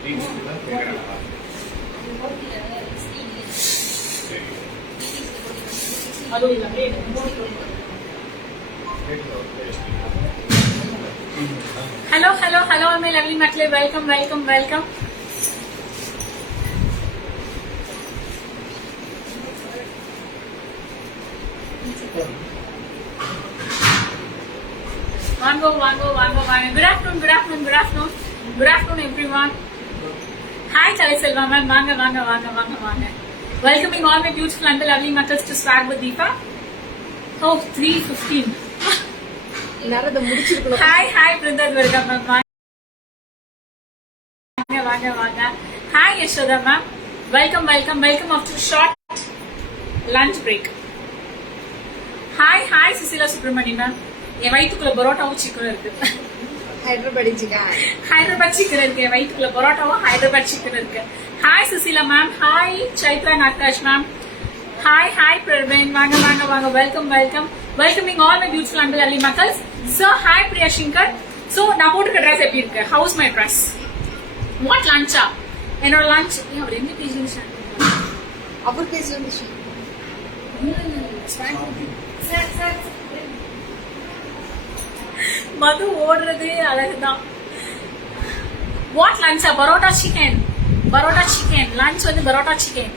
Hello, hello, hello, my lovely Matle. Welcome, welcome, welcome. One. Good afternoon, everyone. Hi, Chaliselva, man. Vanga. Welcoming all my beautiful and lovely Matlas to Swag with Deepa. Oh, 3:15. Hi, Brinda Durga, ma'am. Vanga. Hi, Yashoda, ma'am. Welcome after a short lunch break. Hi, Cecilia Subramani, ma'am. என் வயிற்றுக்குள்ள பரோட்டாவும் chicken இருக்கு. Hyderabad chicken இருக்கு. என் வயிற்றுக்குள்ள பரோட்டாவும் Hyderabad chicken இருக்கு. Hi Sushila ma'am. Hi Chaitra Nagaraj ma'am. Hi Praveen. வாங்க. Welcoming all my beautiful and lovely மக்கள்ஸ். So hi Priya Shankar. So நான் போட்டுக்க ட்ரெஸ் எப்படி இருக்கு? How's my dress? வாட் லஞ்சா? என்னோட லஞ்ச் அவர் என்ன பேசுறீங்க? அவர் பேசுறீங்க. சார் மது ஓடுறதே அழகுதான். What lunch? Parotta chicken. Lunch வந்து parotta chicken.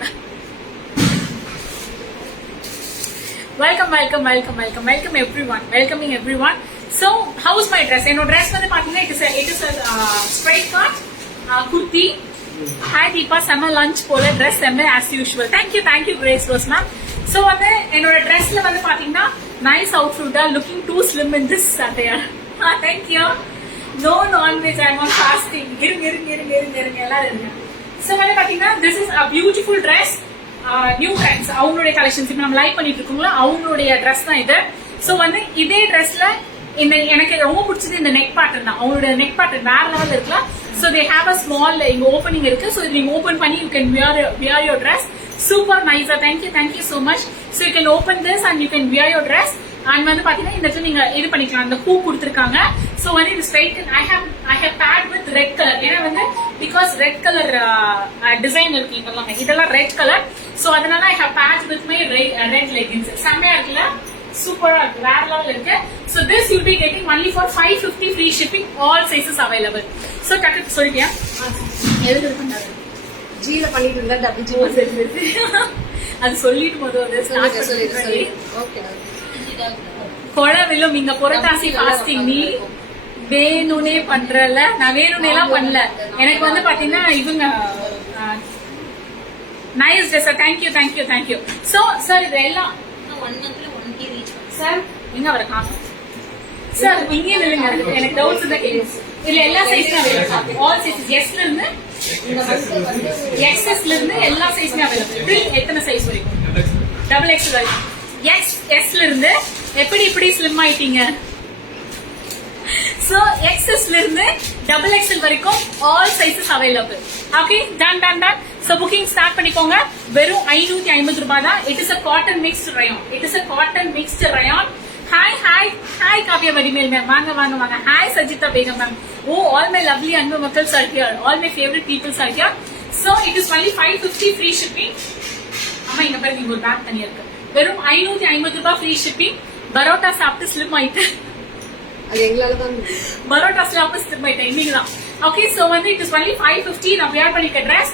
Welcome everyone. Welcoming everyone. So how's my dress? என்னோட ட்ரெஸ் வந்து பாத்தீங்கன்னா it is straight cut kurti. Hi Deepa, செம்ம லஞ்ச் போல ட்ரெஸ் செம்ம as usual. Thank you Grace Rose ma'am. So வந்து என்னோட ட்ரெஸ்ல வந்து பாத்தீங்கன்னா நைஸ் அவுட்ஃபிட்டா, looking too slim in this attire. Thank you. No non-veg. I'm on fasting. இருங்க எல்லாரும் இருங்க. So வந்து பாத்தீங்கன்னா this is a beautiful dress. New trends. அவங்களுடைய கலெக்ஷன்ஸ் இப்போ நம்ம லைக் பண்ணிட்டு இருக்கோங்களா, அவங்களுடைய ட்ரெஸ் தான் இது. ஸோ வந்து இதே ட்ரெஸ்ல இந்த எனக்கு ரொம்ப பிடிச்சது இந்த நெக் பேட்டர்ன் தான். அவங்களோட நெக் பேட்டர்ன் வேற லெவல் இருக்கலாம். So they have a small இங்க ஓப்பனிங் இருக்கு. ஸோ இது நீங்க ஓப்பன் பண்ணி you can wear your dress. Super நைஸா. Thank you so much. So you can open this and you can wear your dress. And வந்து பாத்தீங்கன்னா இந்த இடத்துல நீங்க இது பண்ணிக்கலாம். அந்த பூ கொடுத்துருக்காங்க. சோ வந்து இது straight I have paired with red colour. ஏன்னா வந்து பிகாஸ் ரெட் கலர் டிசைன் இருக்கு இதெல்லாம் ரெட் கலர். சோ அதனால I have paired with my red leggings. செம்மையா இருக்குல்ல? சூப்பரா இருக்கு. வேற லெவல் இருக்கு. So this you be getting only for 550 free shipping. All sizes available. So டக்கு சொல்லிட்டியா? எதுக்கு பண்ணாரு? ஜீல பண்ணிட்டு இருந்தா டபுள் ஜி அது சொல்லிட்டு போதும். ஓகே. கொழவிலும் இங்க புரட்டாசி பாஸ்டிங் நீ வேணுனே பண்றல. நான் வேணுனே எல்லாம் பண்ணல. எனக்கு வந்து பாத்தீங்கன்னா இவங்க nice dress. Thank you. So sir இது எல்லாம் 1 மந்த்ல 1K ரீச் சார். எங்க வர காணும் சார்? இங்கே நில்லுங்க. எனக்கு டவுட்ஸ் தான் கேக்குது. இல்ல எல்லா சைஸ்லயும் அவைலபிள். ஆல் சைஸஸ் எஸ்ல இருந்து எக்ஸ்எஸ்ல இருந்து எல்லா சைஸ்லயும் அவைலபிள். எத்தனை சைஸ் வரைக்கும்? டபுள் எக்ஸ் வரைக்கும். எக்ஸ்ல இருந்து எப்படி ஸ்லிம் ஆயிட்டீங்க? சோ எக்ஸ்எஸ்ல இருந்து டபுள் எக்ஸ்எல் வரைக்கும் all sizes available. Okay, done. So booking start பண்ணிக்கோங்க. வெறும் 550 ரூபாய் தான். It is a cotton mixed rayon. Hi Kavya Vadimel ma'am. வாங்க. Hi Sajitha Begum ma'am. All my lovely அன்பு மக்கள்ஸ் are here. All my favorite peoples are here. So it is only 550 free shipping. அம்மா இங்க பாருங்க, ஒரு பேக் தனியா இருக்கு. வெறும் 550 ரூபாய் ஃப்ரீ ஷிப்பிங். பரோட்டா சாப்பிட்டு ஸ்லிம் ஆயிட்டு. அது எங்களால தான் பரோட்டா சாப்பிட்டு ஸ்லிம் ஆயிட்டேன் இன்னைக்கு தான். ஓகே, சோ வந்து இட் இஸ் ஒன்லி 550. நான் வியர் பண்ணிக்க ட்ரெஸ்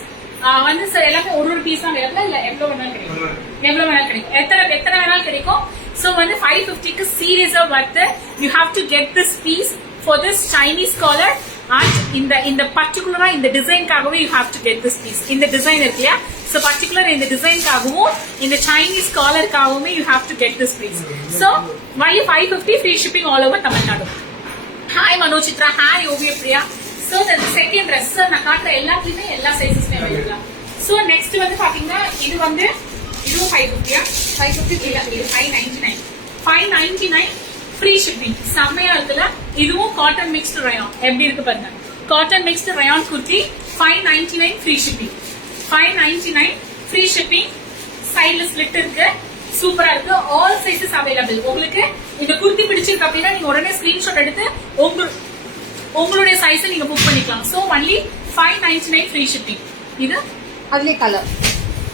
வந்து சார் எல்லாமே ஒரு பீஸ் தான் அவைலபிள். இல்ல எவ்வளவு வேணாலும் கிடைக்கும். எத்தனை வேணாலும் கிடைக்கும். சோ வந்து 550க்கு சீரியஸா worth. You have to get this piece for this Chinese collar. And இந்த பர்டிகுலரா இந்த டிசைன்காகவே you have to get this piece. இந்த டிசைன் இருக்கு இல்லையா? So particular in the design காகவும் இந்த Chinese collar காகவுமே you have to get this piece. So only 550 free shipping all over Tamil Nadu. Hi Manochitra. Hi Ovia Priya. So the second dress நான் காட்டுற எல்லாத்துலயுமே எல்லா சைஸஸ்மே available. So next வந்து பாத்தீங்கன்னா இது 550 550 இல்ல இது 599 free shipping. செம்மையா இருக்குல்ல? இதுவும் காட்டன் மிக்ஸ்டு ரயான். எப்படி இருக்கு பாருங்க. Cotton mixed rayon kurti 599 free shipping. 599 free shipping. சைடுல ஸ்லிட் இருக்கு. சூப்பரா இருக்கு. All sizes available. உங்களுக்கு இந்த குர்த்தி பிடிச்சிருக்கு அப்படின்னா நீங்க உடனே ஸ்கிரீன்ஷாட் எடுத்து உங்களுடைய சைஸை நீங்க புக் பண்ணிக்கலாம். So only 599 free shipping. இது அதுலயே கலர்.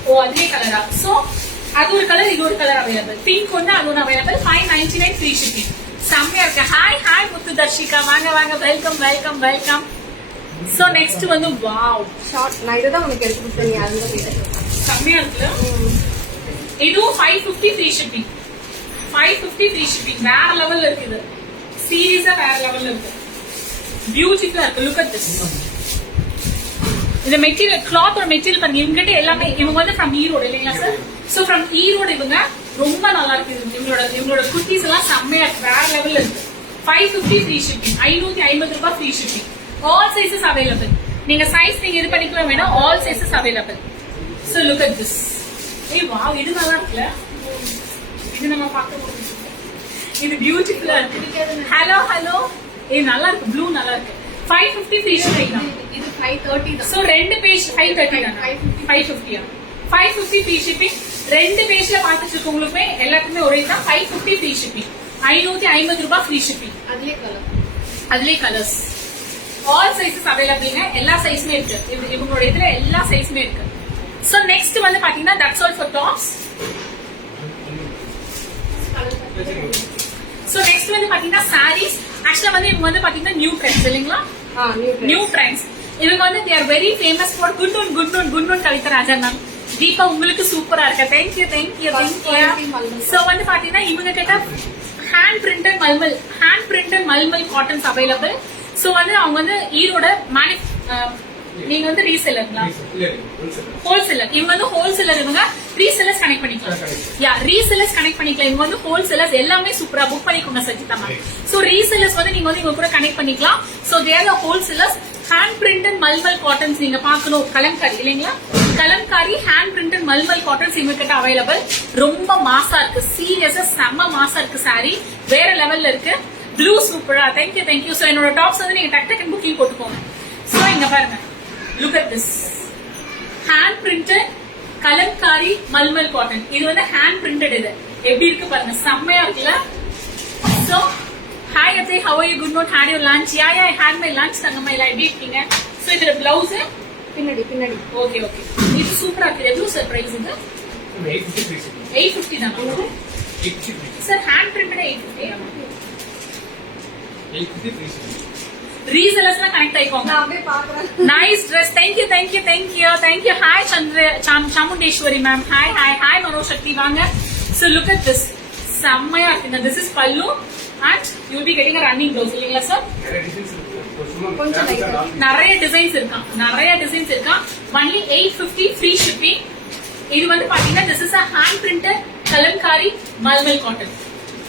ஓ அதுலயே கலரா? சோ அது ஒரு கலர், இது ஒரு கலர் அவைலபிள். பிங்க் ஒன்று, அது ஒன்று அவைலபிள். 599 free shipping. செம்மையா இருக்கு. ஹாய் ஹாய் முத்து தர்ஷிகா, வாங்க வாங்க, welcome welcome welcome. So next வந்து வாவ் ஷார்ட். நான் இதுதான் உனக்கு எடுத்து கொடுத்தேன், நீ அதுல போயிட்டு. செம்மையா இருக்குல்ல? இதுவும் 550 ஃப்ரீ ஷிப்பிங். 550 free shipping. வேற லெவல்ல இருக்கு இது. சீரியஸா வேற லெவல்ல இருக்கு. பியூட்டிஃபுல்லா இருக்கு. Look at this. இந்த மெட்டீரியல், கிளாத் ஒரு மெட்டீரியல் பாருங்க. இவங்ககிட்ட எல்லாமே, இவங்க வந்து ஃப்ரம் ஈரோடு இல்லைங்களா சார்? So from Erode. இவங்க ரொம்ப நல்லா இருக்கு. இவங்களோட குர்த்திஸ் எல்லாம் செம்மையா இருக்கு. வேற லெவல்ல இருக்கு. 550 ஃப்ரீ ஷிப்பிங். 550 ரூபாய் free shipping. All sizes available. நீங்க சைஸ் நீங்க இது பண்ணிக்கலாம் வேணா. All sizes available. So look at this. ஏய் வாவ், இது நல்லா இருக்குல்ல? இது நம்ம பார்க்க போறோம். இது பியூட்டிஃபுல்லா இருக்கு. Hello hello. இது நல்லா இருக்கு. ப்ளூ நல்லா இருக்கு. 550 ஃப்ரீ ஷிப்பிங் தான். இது 530 தான். சோ ரெண்டு பேஜ் 530 தான். 550 550 ஃப்ரீ ஷிப்பிங். ரெண்டு பேஜ்ல பார்த்துட்டு இருக்கவங்களுக்குமே எல்லாத்துக்குமே ஒரே தான். 550 ஃப்ரீ ஷிப்பிங். 550 ரூபாய் ஃப்ரீ ஷிப்பிங். அதுலயே கலர். அதுலயே கலர்ஸ். ஆல் சைஸஸ் அவைலபிள்ங்க. எல்லா சைஸுமே இருக்கு. இவங்களோட இதுல எல்லா சைஸுமே இருக்கு. சோ நெக்ஸ்ட் வந்து பாத்தீங்கன்னா that's all for tops. So next வந்து பாத்தீங்கன்னா சாரீஸ். ஆக்சுவலா வந்து இவங்க வந்து பாத்தீங்கன்னா நியூ ட்ரெண்ட்ஸ் இல்லைங்களா? New trends. இவங்க வந்து they are very famous for good on Kavitharajan ma'am. Deepa உங்களுக்கு சூப்பரா இருக்கு. Thank you thank you thank you. சோ வந்து பாத்தீங்கன்னா இவங்க கிட்ட hand printed mulmul cottons available. So வந்து அவங்க வந்து ஈரோட நீங்க வந்து ரீசெல்லர்ங்களா? ஹோல்சேலர். இவங்க வந்து ஹோல்சேலர். இவங்க ரீசெல்லர்ஸ் கனெக்ட் பண்ணிக்கலாம். யா ரீசெல்லர்ஸ் கனெக்ட் பண்ணிக்கலாம். இவங்க வந்து ஹோல்சேலர்ஸ். எல்லாமே சூப்பரா புக் பண்ணிக்கோங்க சஜிதா மேம். சோ ரீசெல்லர்ஸ் வந்து நீங்க வந்து இவங்க கூட கனெக்ட் பண்ணிக்கலாம். So they are the wholesalers. Hand printed mulmul cottons நீங்க பார்க்கணும். கலம்காரி இல்லைங்களா? Kalamkari hand printed mulmul cottons இவங்க கிட்ட அவைலபிள். ரொம்ப மாசா இருக்கு. சீரியஸா செம்ம மாசா இருக்கு. சாரி வேற லெவல்ல இருக்கு. ப்ளூ சூப்பரா. Thank you thank you. சோ என்னோட டாப்ஸ் வந்து நீங்க டக் டக் புக்கிங் போட்டுக்கோங்க. சோ இங்க பாருங்க. Look at this. Hand printed Kalamkari mulmul cotton. இது வந்து ஹேண்ட் பிரிண்டட். இது எப்படி இருக்கு பாருங்க. செம்மையா இருக்குல்ல? So hi Ajay, how are you? Good morning. Had your lunch? Yeah, I had my lunch. தங்கமயில எப்படி இருக்கீங்க? சோ இதுல பிளவுஸ் பின்னாடி. Okay okay. இது சூப்பரா இருக்கு. எவ்வளவு சார் பிரைஸ் இது? 850 தான். Sir hand printed 850. ரீசெல்லர்ஸ்லாம் கனெக்ட் ஆயிக்கோங்க. நான் அப்படியே பாக்குறேன். Nice Dress. Thank you. Hi Chamundeswari ma'am. Hi Manoj Sakthi வாங்க. So look at this. செம்மையா இருக்கு. This is pallu and you will be getting a running blouse இல்லீங்களா சார்? கொஞ்சம் லைட்டா. நிறைய டிசைன்ஸ் இருக்கா. only 850 free shipping. இது வந்து பாத்தீங்கன்னா this is a hand printed Kalamkari mulmul cotton.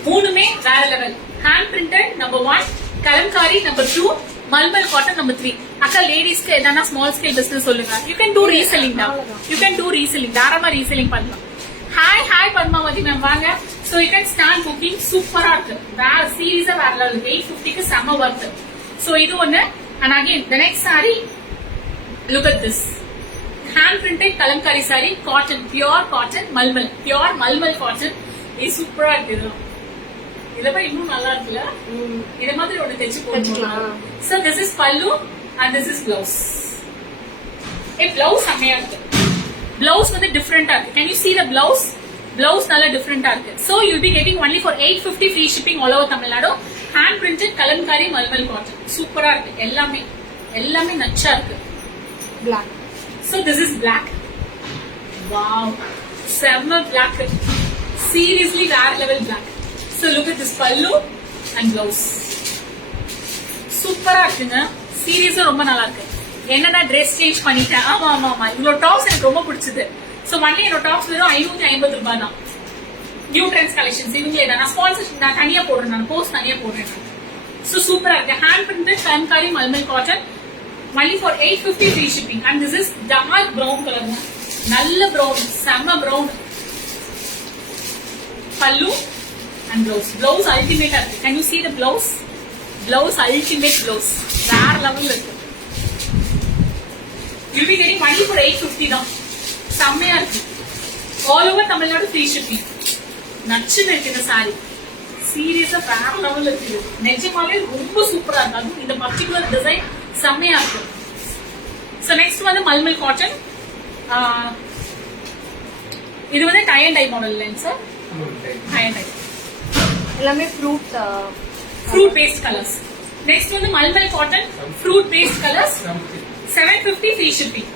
மூணுமே வேற level. hand printed number 1, Kalamkari number 2, mulmul cotton number 3. அக்கா லேடிஸ்க்கு எதனா ஸ்மால் ஸ்கேல் பிசினஸ் சொல்லுங்க. You can do reselling now. You can do reselling. தாராளமா ரீசெல்லிங் பண்ணலாம். ஹாய் பத்மாவதி மேம் வாங்க. So you can start booking. சூப்பரா இருக்கு. வேற சீரியஸா வேற லெவல். 850க்கு செம்ம வர்த். சோ இது ஒண்ணு. and again the next saree, look at this. hand printed kalamkari saree, cotton, pure cotton malmal, pure malmal cotton. இது சூப்பரா இருக்கு. இதெல்லாம் இன்னும் நல்லா இருக்குல்ல? இத மாதிரி ஒண்ணு தெச்சு போடலாம். So this is pallu and this is blouse. blouse செமையா இருக்கு. blouse வந்து டிஃபரெண்டா இருக்கு. Can you see the blouse? blouse நல்ல டிஃபரெண்டா இருக்கு. So you'll be getting only for 850 free shipping all over Tamil Nadu. hand printed kalamkari malmal cotton. சூப்பரா இருக்கு. எல்லாமே நச்சா இருக்கு. black. So this is black. Wow. செம்ம black. Seriously rare level black. So look at this pallu and blouse. சூப்பரா இருக்குங்க. சீரியஸா ரொம்ப நல்லா இருக்கு. என்னடா Dress சேஞ்ச் பண்ணிட்டேன். ஆமா. இவ்வளவு டாப்ஸ் எனக்கு ரொம்ப பிடிச்சது. சோ ஒன்லி என்னோட டாப்ஸ் வெறும் 550 ரூபாய் தான். நியூ ட்ரெண்ட்ஸ் கலெக்ஷன்ஸ் இவங்களே தான். நான் ஸ்பான்சர் நான் தனியா போடுறேன். நான் போஸ்ட் தனியா போடுறேன். சோ சூப்பரா இருக்கு. Hand printed Kalamkari mulmul cotton only for 850 free shipping. And this is dark brown color. நல்ல brown, செம்ம brown. pallu and blouse ultimate இருக்கு. Can you see the blouse? Ultimate blouse. வேற லெவல்ல இருக்கு. You'll be getting only for 850 தான். செம்மையா இருக்கு. all over Tamil Nadu free shipping. நச்சுன்னு இருக்கு இந்த சாரி. சீரியஸா வேற லெவல்ல இருக்கு. நிஜமாவே ரொம்ப சூப்பரா இருக்கு. இந்த பர்టిక్యులர் டிசைன் செம்மையா இருக்கு. சோ நெக்ஸ்ட் வந்து மல்மல் காட்டன். இது வந்து டை அண்ட் டை மாடல் இல்லைங்க சார்? டை அண்ட் டை எல்லாமே ஃப்ரூட் பேஸ்ட் கலர்ஸ். நெக்ஸ்ட் வந்து mulmul cotton fruit based colours 750 free shipping.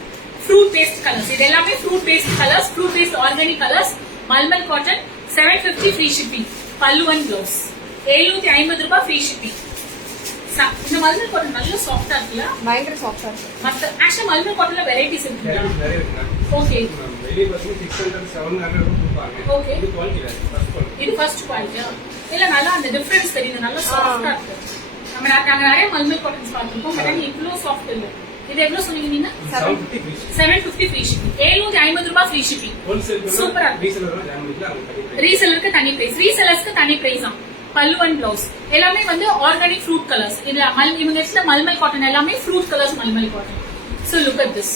Fruit based colours இது எல்லாமே fruit based colours, fruit based organic colours. Mulmul cotton 750 free shipping. Pallu and blouse 750 ரூபாய் free shipping. இந்த mulmul cotton நல்ல சாஃப்டா இருக்குல்ல? பயங்கர சாஃப்டா இருக்கு. மத்த ஆக்சுவலா மல்மல் காட்டன்ல வெரைட்டிஸ் இருக்குங்க. ஓகே வெளிய வந்து 600 700 கொடுப்பாங்க. ஓகே இது குவாலிட்டி வேற. First quality. இது ஃபர்ஸ்ட் குவாலிட்டியா? இல்ல நல்லா அந்த டிஃபரன்ஸ் தெரியுது. நல்ல சாஃப்டா இருக்கு. நாங்க நிறைய மல்மல் காட்டன்ஸ் பார்த்திருக்கோம். பட் இவ்ளோ சாஃப்ட் இல்ல. இது எவ்வளவு சொன்னீங்க நீங்க? 750 ஃப்ரீ ஷிப்பிங். 750 ரூபாய் ஃப்ரீ ஷிப்பிங். சூப்பரா. ரீசெல்லருக்கு தனி பிரைஸ், ரீசெல்லர்ஸ்க்கு தனி பிரைஸ் தான். பல்லு அண்ட் பிளவுஸ் எல்லாமே வந்து ஆர்கானிக் ஃப்ரூட் கலர்ஸ். இதுல இவங்க எடுத்த மல்மல் காட்டன் எல்லாமே fruit colours mulmul cotton. So look at this.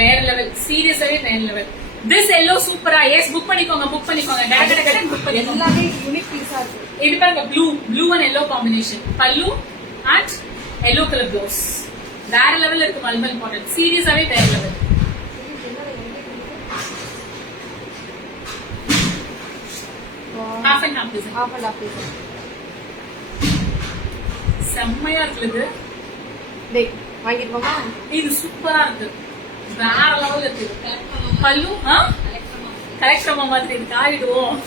வேற லெவல், சீரியஸாவே வேற லெவல். திஸ் எல்லோ சூப்பரா. எஸ் புக் பண்ணிக்கோங்க, புக் பண்ணிக்கோங்க. கடை புக் பண்ணிக்கோங்க. எல்லாமே யூனிக் பீஸா இருக்கு. இது பாருங்க ப்ளூ அண்ட் எல்லோ காம்பினேஷன். பல்லு அண்ட் எல்லோ கலர் பிளவுஸ். வேற லெவல் இருக்கு மல்மல் காட்டன். சீரியஸாவே வேற level. half and half design. half and half design. செம்மையா இருக்குது. டேய் வாங்கிடுவோமா? இது சூப்பரா இருக்கு. வேற லெவல் இருக்கு. பல்லு கலெக்டர் மாதிரி இருக்கு. ஆயிடுவோம்.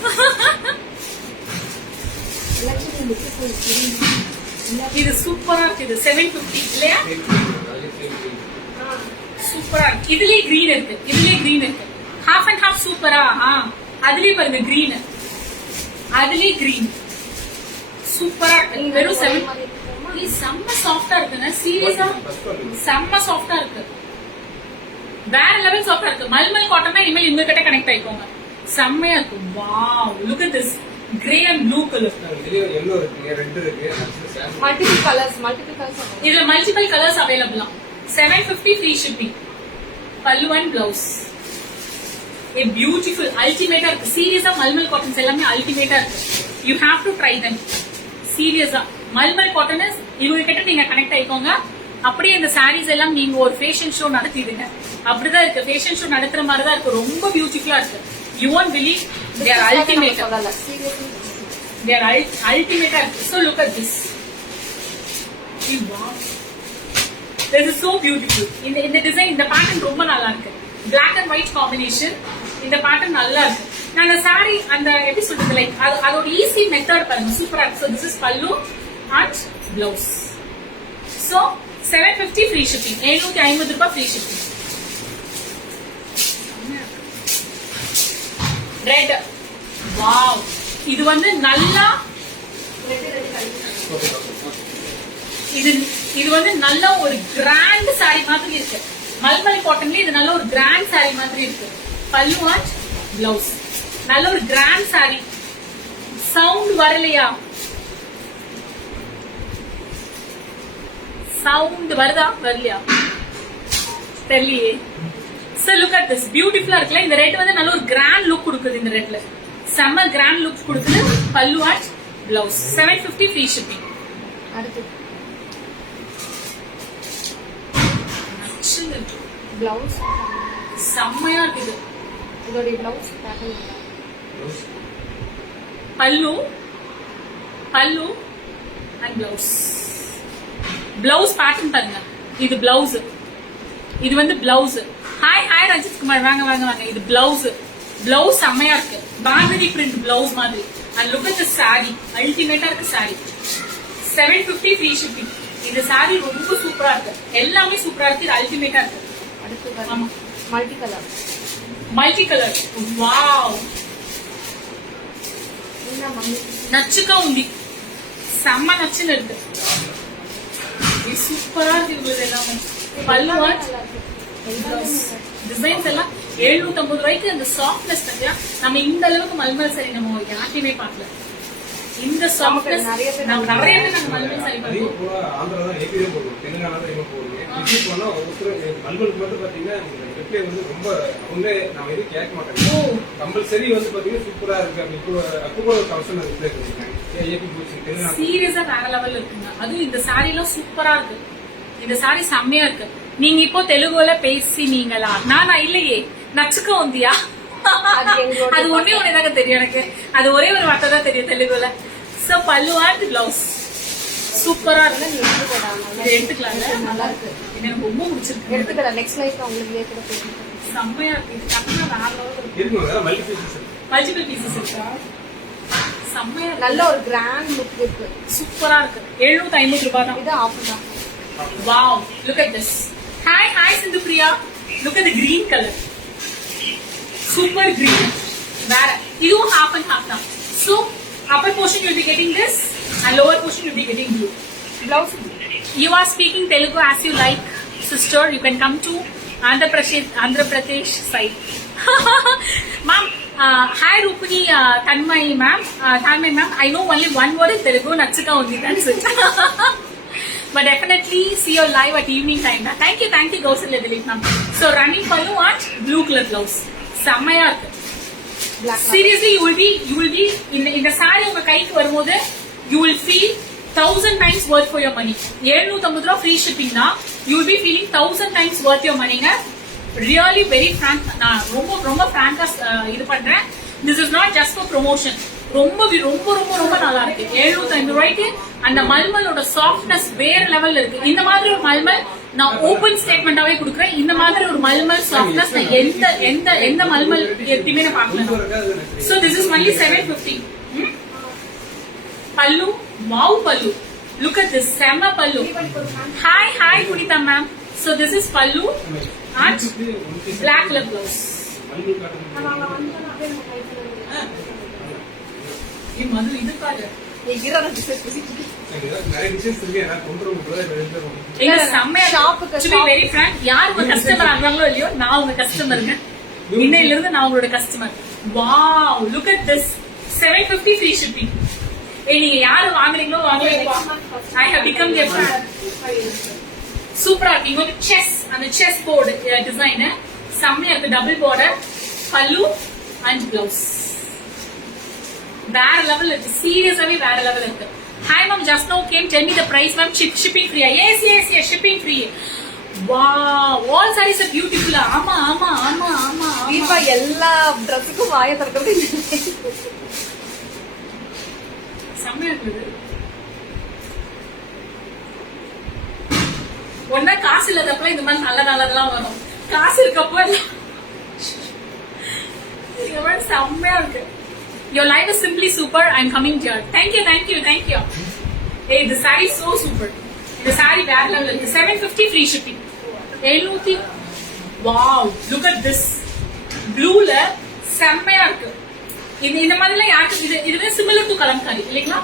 இது சூப்பரா இருக்கு. இது 750 இல்லையா? சூப்பரா இருக்கு. இதுலயே கிரீன் இருக்கு. half and half சூப்பரா. அதுலயே பாருங்க கிரீன். அதுலயே கிரீன் சூப்பரா இருக்கு. வெறும் 7. செம்ம சாஃப்டா இருக்குங்க. சீரியஸா செம்ம சாஃப்டா இருக்கு. வேற லெவல் சாஃப்டா இருக்கு. மல்மல் காட்டன்னா இனிமேல் இவங்க கிட்ட கனெக்ட் ஆயிக்கோங்க. செம்மையா இருக்கு. Wow look at this grey and blue colour. இதுல yellow இருக்கு, ரெட் இருக்கு, மல்டிபிள் கலர்ஸ். இதுல multiple colours available. 750 free shipping. Pallu and blouse. A beautiful ultimate இருக்கு. சீரியஸா மல்மல் காட்டன்ஸ் எல்லாமே அல்டிமேட்டா இருக்கு. You have to try them. சீரியஸா மல்மல் காட்டன் இவங்க கிட்ட நீங்க கனெக்ட் ஆயிக்கோங்க. அப்படியே இந்த சாரீஸ் எல்லாம் நீங்க ஒரு ஃபேஷன் ஷோ நடத்திடுங்க. அப்படிதான் இருக்கு. ஃபேஷன் ஷோ நடத்துற மாதிரி தான் இருக்கு. ரொம்ப பியூட்டிஃபுல்லா இருக்கு. You won't believe they are ultimate. They are ultimate. So look at this. Wow. This is so beautiful. இந்த டிசைன், இந்த பேட்டர்ன் ரொம்ப நல்லா இருக்கு. Black and white combination. இந்த பேட்டர்ன் நல்லா இருக்கு. நான் அந்த சாரி அந்த எப்படி சொல்றது லைக் அதோட ஈஸி மெத்தட் பாருங்க. சூப்பரா இருக்கு. So this is pallu and blouse. So 750 free shipping. 750 ரூபாய் free shipping. ரெட். வாவ். இது வந்து நல்லா இது வந்து நல்ல ஒரு கிராண்ட் சாரி மாதிரி இருக்கு. மல்மல் காட்டன்ல இது நல்ல ஒரு கிராண்ட் சாரி மாதிரி இருக்கு. பல்லு அண்ட் பிளவுஸ் நல்ல ஒரு கிராண்ட் சாரி. சவுண்ட் வரலையா? சவுண்ட் வருதா? வரலையா தெரியலையே. So look at this. பியூட்டிஃபுல்லா இருக்குல்ல? இந்த ரெட் வந்து நல்ல ஒரு கிராண்ட் லுக் கொடுக்குது. இந்த ரெட்ல செம்ம கிராண்ட் லுக் கொடுக்குது. பல்லு அண்ட் பிளவுஸ் 750 ஃப்ரீ ஷிப்பிங். அடுத்து பிளவுஸ் செம்மையா இருக்குது. இதோட பிளவுஸ் பேட்டர்ன் பல்லு அண்ட் பிளவுஸ் பேட்டர்ன் பாருங்க. இது பிளவுஸ். இது வந்து பிளவுஸ். ஹாய் ரஞ்சித் குமார் வாங்க. இது பிளவுஸ் செம்மையா இருக்கு. பாந்தினி பிரிண்ட் பிளவுஸ் மாதிரி. And look at the sari. அல்டிமேட்டா இருக்கு சாரி. 750 free shipping. இந்த சாரி ரொம்ப சூப்பரா இருக்கு. எல்லாமே சூப்பரா இருக்கு. இது அல்டிமேட்டா இருக்கு. அடுத்து ஆமா மல்டி கலர். வாவ். நச்சுக்கா உண்டி செம்ம நச்சுன்னு இருக்கு. இது சூப்பரா இருக்கு. எல்லாமே பல்லு டிசைன்ஸ் எல்லாம் 750 ரூபாய்க்கு. அந்த சாஃப்ட்னஸ் நம்ம இந்த அளவுக்கு மல்மல் சாரி நம்ம யார்ட்டையுமே பார்க்கல. இந்த சாஃப்ட்னஸ் நிறைய பேர் நாங்க மல்மல் சாரி பார்ப்போம். ஆந்திரா தான் ஏபியே போடுவோம், தெலுங்கானா தான் இவங்க போடுவோம். இது போனா ஒவ்வொரு மல்மலுக்கு மட்டும் பாத்தீங்கன்னா ரிப்ளை வந்து ரொம்ப அவங்களே நம்ம எதுவும் கேட்க மாட்டாங்க. கம்பல்சரி வந்து பாத்தீங்கன்னா சூப்பரா இருக்கு. அப்போ கூட ஒரு கலெக்ஷன் ரிப்ளை கொடுத்தாங்க. ஏபி போச்சு தெலுங்கானா. சீரியஸா வேற லெவல்ல இருக்குங்க. அதுவும் இந்த சாரி எல்லாம் சூப்பரா இருக்கு. இந்த சாரி செம்மையா இருக்கு. நீங்க இப்போ தெலுங்குல பேசினீங்களா? நானா இல்லையே, நச்சுக்க வந்தியா? அது ஒண்ணே ஒண்ணேதாங்க தெரியும் எனக்கு. அது ஒரே ஒரு வார்த்தை தான் தெரியும் தெலுங்குல. சோ பல்லு அண்ட் பிளவுஸ் சூப்பரா இருக்கு. இது எடுத்துக்கலாங்க. நல்லா இருக்கு. எனக்கு ரொம்ப பிடிச்சிருக்கு. எடுத்துக்கலாம். நெக்ஸ்ட் லைஃப் உங்களுக்கு இதே கூட போயிடும். செம்மையா இருக்கு. இது கரெக்டா வேற லெவல்ல இருக்கு. இருக்குங்க மல்டிபிள் மல்டிபிள் பீசஸ் இருக்கா? செம்மையா இருக்கு. நல்ல ஒரு கிராண்ட் லுக் இருக்கு. சூப்பரா இருக்கு. 750 ரூபாய் தான். இது ஆஃப் தான். Wow, look at this. Hi Sindhu Priya. Look at the green color. Super green. Where? You half and half now. So, upper portion you'll be getting this and lower portion you'll be getting blue. Blouse. You are speaking Telugu as you like, sister. You can come to Andhra Pradesh side. Ma'am, hi Rupini Tanmay ma'am. Tanmay ma'am, I know only one word in Telugu, Natsuka only, that's it. But definitely see your live at evening time. Thank you, Gausalya Dilip ma'am. So running pallu and blue color blouse. செம்மையா இருக்கு. Seriously, you will be in the saree உங்க கைக்கு வரும்போது you will feel 1000 times worth for your money. 750 ரூபாய் free shipping னா you will be feeling 1000 times worth your money. Really very frank. நான் ரொம்ப frankா இது பண்றேன். This is not just for promotion. ரொம்ப நல்லா இருக்கு. 750 ரூபாய்க்கு அந்த மல்மலோட சாஃப்ட்னஸ் வேற லெவல்ல இருக்கு. இந்த மாதிரி ஒரு மல்மல் நான் ஓபன் ஸ்டேட்மெண்டாவே கொடுக்குறேன். இந்த மாதிரி ஒரு மல்மல் சாஃப்ட்னஸ் நான் எந்த மல்மல் எப்பயுமே நான் பார்க்கல. So this is only 750. Pallu, wow pallu. Look at this, செம்ம pallu. Hi Kunita ma'am. So this is pallu and black color blouse. மது இது பாரு. யார் உங்க கஸ்டமர் ஆகுறாங்களோ இல்லையோ, நான் உங்க கஸ்டமருங்க. இன்னையில இருந்து நான் உங்களோட customer. Wow, look at this, 750 free shipping. நீங்க யாரு வாங்குறீங்களோ வாங்குறீங்களோ, I have become their fan. சூப்பரா இருக்கு. இங்க வந்து அந்த செஸ் போர்டு டிசைன் செம்மையா இருக்கு. டபுள் பார்டர், பல்லு அண்ட் பிளவுஸ் வேற லெவல் இருக்கு. சீரியஸாவே வேற லெவல் இருக்கு. Hi ma'am, just now came, tell me the price ma'am. Shipping free. Yes, shipping free. Wow, all sarees are beautiful. ஆமா தீபா எல்லா ட்ரெஸ்ஸுக்கும் வாயை திறக்கிறது. செம்மையா இருக்குது. ஒன்னா காசு இல்லாதப்ப இந்த மாதிரி நல்லதெல்லாம் வரும். காசு இருக்கப்போ எல்லாம் செம்மையா இருக்கு. Your live is simply super. I'm coming here. Thank you. Hey, the saree is so super. The saree வேற level இருக்கு. 750 free shipping. 750. Wow, look at this. Blueல செம்மையா இருக்கு. இந்த மாதிரிலாம் யாருக்கு இதுவே similar to கலம்காரி இல்லைங்களா?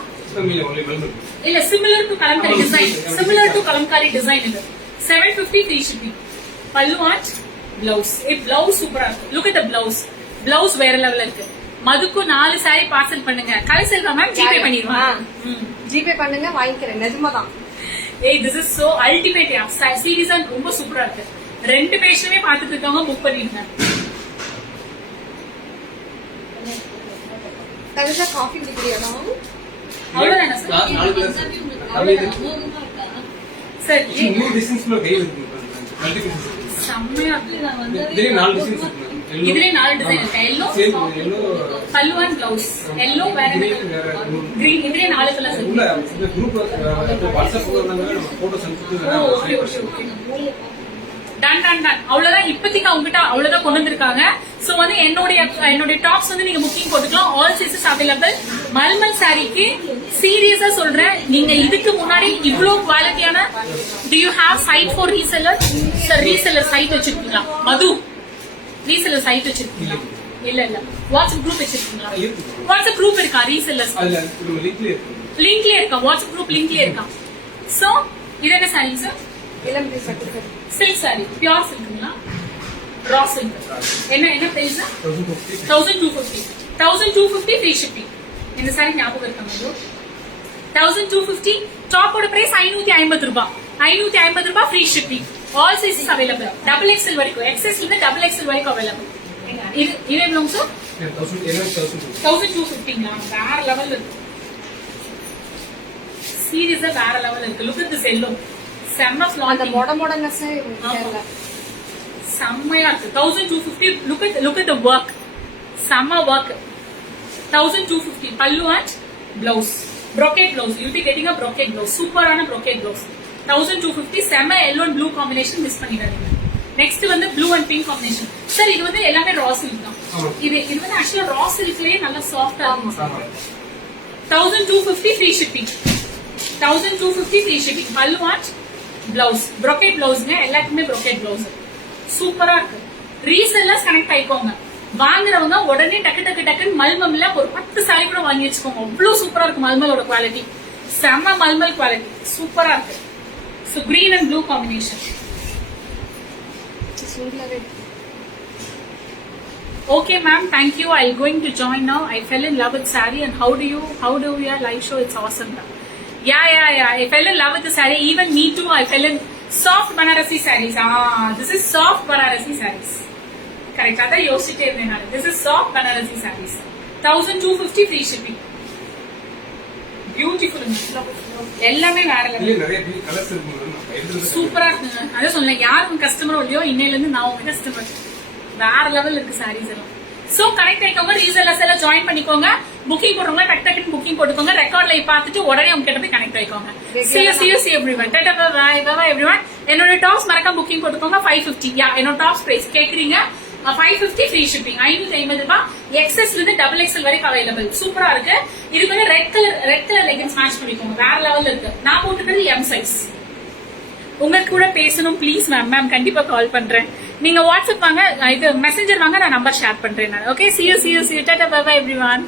இல்ல similar to Kalamkari design. Similar to Kalamkari design இது. 750 free shipping. Pallu and blouse. Blouse சூப்பரா இருக்கு. Look at the blouse. Blouse வேற level இருக்கு. மதுக்கு 4 சாரி பார்சல் பண்ணுங்க. கலைசெல்வா மேம் ஜிபே பண்ணிடுவாங்க. ஜிபே பண்ணுங்க, வாங்கிக்கிறேன். நிஜமாதான். This is so ultimate. சீரியஸா ரொம்ப சூப்பரா இருக்கு. 2 பேஜ்லயே பார்த்துட்டு இருக்கவங்க புக் பண்ணிடுங்க. கடைசியா காஃபி குடிக்கிறியா? அவ்வளவுதானா சார்? நியூ டிசைன்ஸ்ல கை இருக்கு. மல்டிபிள் செம்மையா இருக்கு. இதுல 4 டிசைன்ஸ் இருக்கு. இதுல 4 டிசைன் இருக்கு. எல்லோ பல்லு அண்ட் பிளவுஸ். எல்லோ வேற கிரீன். இதுல 4 கலர்ஸ் இருக்கு. உள்ள இந்த குரூப் வாட்ஸ்அப் போறனால நம்ம போட்டோஸ் அனுப்பிட்டு ஓகே. டன் அவ்வளவுதான். இப்போதைக்கு அவங்ககிட்ட அவ்வளவுதான் கொண்டு வந்திருக்காங்க. சோ வந்து என்னுடைய டாப்ஸ் வந்து நீங்க புக்கிங் போட்டுக்கலாம். All sizes available. மல்மல் சாரிக்கு சீரியஸா சொல்றேன், நீங்க இதுக்கு முன்னாடி இவ்ளோ குவாலிட்டியான do you have site for reseller? Sir reseller site வச்சிருக்கீங்களா? மது ரீசெல்லர் சைட் வச்சிருக்கீங்களா? இல்ல வாட்ஸ்அப் குரூப் வச்சிருக்கீங்களா? வாட்ஸ்அப் குரூப் இருக்கா? ரீசெல்லர்ஸ் லிங்க்லயே இருக்கா? வாட்ஸ்அப் குரூப் லிங்க்லயே இருக்கா? சோ இது என்ன சாரி சார்? இளம்பி சட்டு சில்க் சாரி. பியூர் சில்க்குங்களா? Raw silk. என்ன பிரைஸ்? 1250. 1250 free shipping. இந்த சாரி ஞாபகம் இருக்காங்க. 1250. டாப்போட பிரைஸ் 550 ரூபாய். 550 ரூபாய் free shipping. All sizes available. Double XL வரைக்கும், எக்ஸ்எஸ் இருந்து டபுள் எக்ஸ்எல் வரைக்கும் அவைலபிள். இது எவ்வளவு சார்? 1250ங்களா? வேற லெவல் இருக்கு. சீரியஸா வேற லெவல் இருக்கு. Look at this yellow. செம்ம அந்த ஃபிளாட்டிங் மொடனஸ் இல்ல. செம்மையா இருக்கு. 1250. Look at the work. செம்ம work. 1250 pallu and blouse. Brocade blouse. You'll be getting a brocade blouse. சூப்பரான brocade blouse. 1250. செம்ம yellow and blue combination miss பண்ணிடாதீங்க. நெக்ஸ்ட் வந்து blue and pink combination. Sir இது வந்து எல்லாமே ரா சில்க் தான். ஆமா. இது வந்து ஆக்சுவலா ரா சில்க்லயே நல்லா சாஃப்டா இருக்கும். ஆமா. 1250 free shipping. 1250 free shipping. pallu and blouse. brocade blouseங்க. எல்லாத்துக்குமே brocade blouse. சூப்பரா இருக்கு. ரீசெல்லர்ஸ் கனெக்ட் ஆயிக்கோங்க. வாங்குறவங்க உடனே டக்குன்னு மல்மல்ல ஒரு 10 சாரி கூட வாங்கி வச்சுக்கோங்க. அவ்வளவு சூப்பரா இருக்கு மல்மலோட குவாலிட்டி. செம்ம மல்மல் குவாலிட்டி. சூப்பரா இருக்கு. So green and blue combination. சூப்பராவே. Okay, ma'am. Thank you. I'm going to join now. I fell in love with saree, and how do your live show? It's awesome. Yeah. I fell in love with the saree. Even me too. I fell in soft Banarasi sarees. This is soft Banarasi sarees. Correct. Ada yoshite irundhen. This is soft Banarasi sarees. 1250 free shipping. Beautiful. எல்லாமே வேற இதுல level. நிறைய colours இருக்கு ma'am. எடுத்து சூப்பரா இருக்கு. அதான் சொன்னேன், யார் உங்க கஸ்டமர் இல்லையோ இன்னையில இருந்து நான் உங்க கஸ்டமர். வேற லெவல் இருக்கு சாரீஸ் எல்லாம். சோ கனெக்ட் ஆயிக்கோங்க. ரீசெல்லர்ஸ் எல்லாம் ஜாயின் பண்ணிக்கோங்க. புக்கிங் போடுறவங்க டக்குன்னு புக்கிங் போட்டுக்கோங்க. ரெக்கார்ட் லைவ் பார்த்துட்டு உடனே உங்க கிட்ட போய் கனெக்ட் ஆயிக்கோங்க. see everyone. Tata bye everyone. என்னோட டாப்ஸ் மறக்காம புக்கிங் போட்டுக்கோங்க. 550. என்னோட டாப்ஸ் பிரைஸ் கேக்குறீங்க. 550 ஃப்ரீ ஷிப்பிங். 550 ரூபாய். எக்ஸ்எஸ்ல இருந்து டபுள் எக்ஸ்எல் வரைக்கும் அவைலபிள். சூப்பரா இருக்கு. இதுக்கு வந்து ரெட் கலர் லெகின்ஸ் மேட்ச் பண்ணிக்கோங்க. வேற லெவல்ல இருக்கு. நான் போட்டுக்கிறது எம் சைஸ். உங்க கூட பேசணும் ப்ளீஸ் மேம். கண்டிப்பா கால் பண்றேன். நீங்க வாட்ஸ்அப் வாங்க, இது மெசேஞ்சர் வாங்க, நான் நம்பர் ஷேர் பண்றேன். Okay, see you. Tata bye everyone.